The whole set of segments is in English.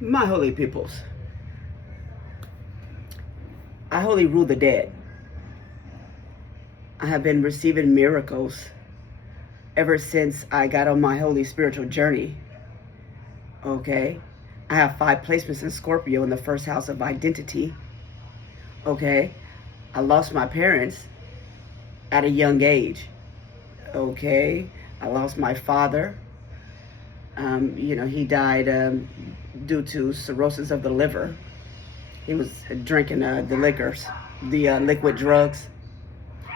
My holy peoples, I wholly rule the dead. I have been receiving miracles ever since I got on my holy spiritual journey. Okay? I have 5 placements in Scorpio in the first house of identity. Okay? I lost my parents at a young age. Okay? I lost my father. He died due to cirrhosis of the liver. He was drinking the liquors, the liquid drugs.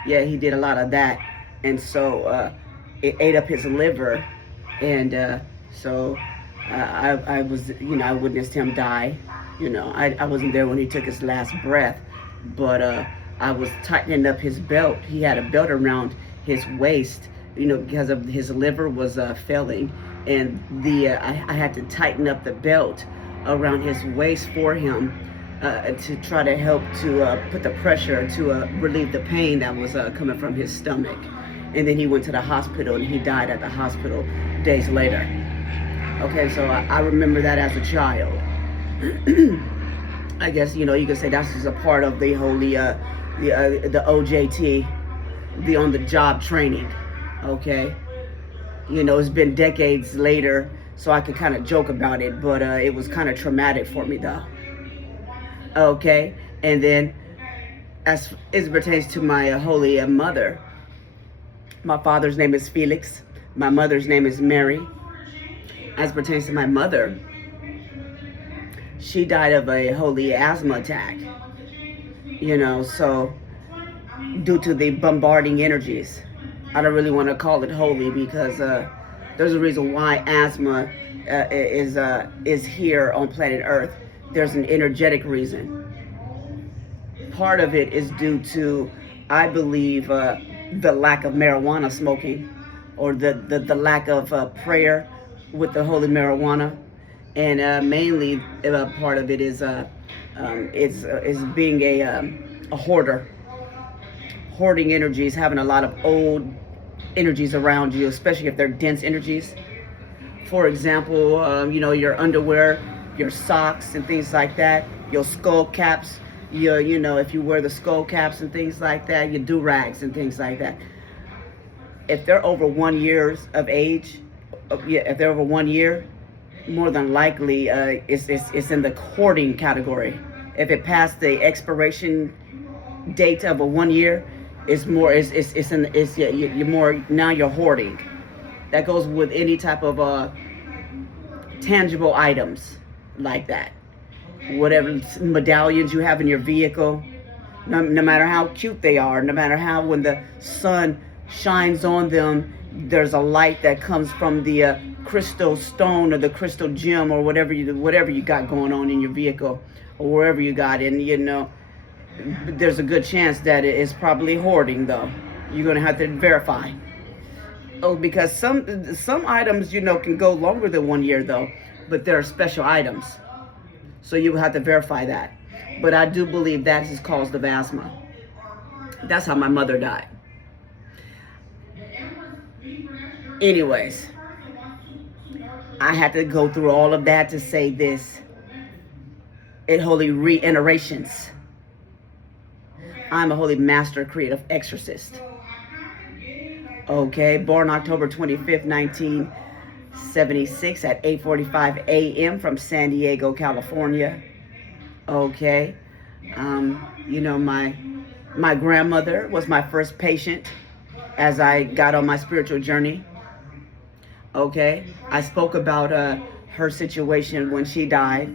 Yeah, he did a lot of that. And so it ate up his liver. And so I was, I witnessed him die. I wasn't there when he took his last breath, but I was tightening up his belt. He had a belt around his waist, because of his liver was failing. And I had to tighten up the belt around his waist for him to try to help to put the pressure to relieve the pain that was coming from his stomach. And then he went to the hospital and he died at the hospital days later. Okay, so I remember that as a child. I guess, you could say that's just a part of the holy, the OJT, the on-the-job training, okay? It's been decades later, so I could kind of joke about it, but it was kind of traumatic for me, though. Okay, and then as it pertains to my holy mother, my father's name is Felix, my mother's name is Mary. As pertains to my mother, she died of a holy asthma attack, so due to the bombarding energies. I don't really want to call it holy because there's a reason why asthma is here on planet Earth. There's an energetic reason. Part of it is due to, I believe, the lack of marijuana smoking, or the lack of prayer with the holy marijuana, and mainly part of it is being a hoarder. Hoarding energies, having a lot of old energies around you, especially if they're dense energies. For example, your underwear, your socks and things like that, your skull caps, if you wear the skull caps and things like that, your do-rags and things like that. If they're over 1 year of age, if they're over 1 year, more than likely it's in the hoarding category. If it passed the expiration date of a 1 year, it's more, you're more, now you're hoarding. That goes with any type of tangible items like that. Whatever medallions you have in your vehicle, no matter how cute they are, no matter how when the sun shines on them, there's a light that comes from the crystal stone or the crystal gem or whatever you got going on in your vehicle or wherever you got in, there's a good chance that it is probably hoarding, though. You're going to have to verify. Oh, because some items, can go longer than 1 year, though. But they're special items. So you will have to verify that. But I do believe that is caused of asthma. That's how my mother died. Anyways, I had to go through all of that to say this. In holy reiterations. I'm a holy master creative exorcist. Okay, born October 25th, 1976 at 8:45 a.m. from San Diego, California. Okay, my grandmother was my first patient as I got on my spiritual journey. Okay, I spoke about her situation when she died.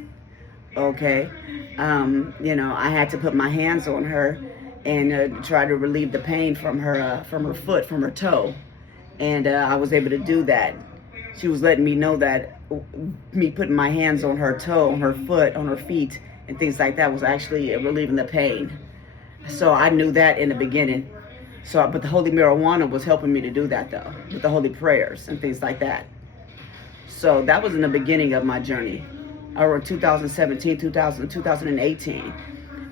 Okay, I had to put my hands on her and try to relieve the pain from her foot, from her toe. And I was able to do that. She was letting me know that me putting my hands on her toe, on her foot, on her feet, and things like that was actually relieving the pain. So I knew that in the beginning. But the holy marijuana was helping me to do that, though, with the holy prayers and things like that. So that was in the beginning of my journey, or 2017, 2018.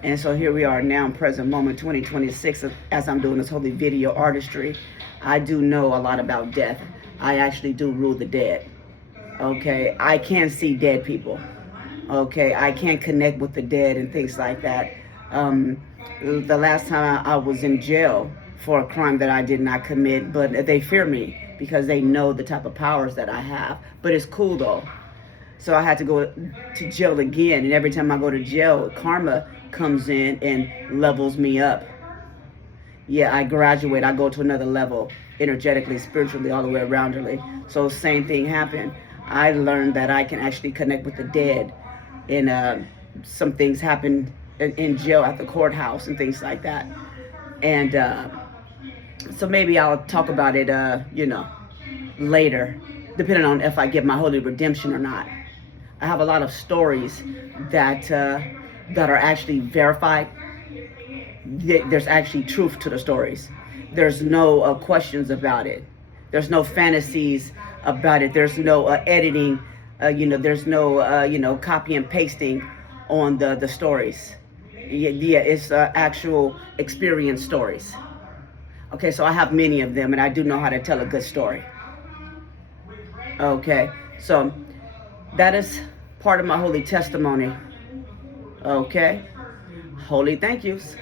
And so here we are now in present moment 2026 as I'm doing this holy video artistry. I do know a lot about death. I actually do rule the dead. Okay, I can see dead people. Okay, I can't connect with the dead and things like that. Um, the last time I was in jail for a crime that I did not commit, but they fear me because they know the type of powers that I have. But it's cool though. So I had to go to jail again, and every time I go to jail, karma comes in and levels me up. Yeah, I graduate, I go to another level, energetically, spiritually, all the way aroundly. So same thing happened. I learned that I can actually connect with the dead, and some things happen in jail at the courthouse and things like that. And so maybe I'll talk about it, later, depending on if I get my holy redemption or not. I have a lot of stories that are actually verified. There's actually truth to the stories. There's no questions about it. There's no fantasies about it. There's no editing. There's no copy and pasting on the stories. Yeah, it's actual experience stories. Okay, so I have many of them, and I do know how to tell a good story. Okay, so that is part of my holy testimony. Okay, holy thank yous.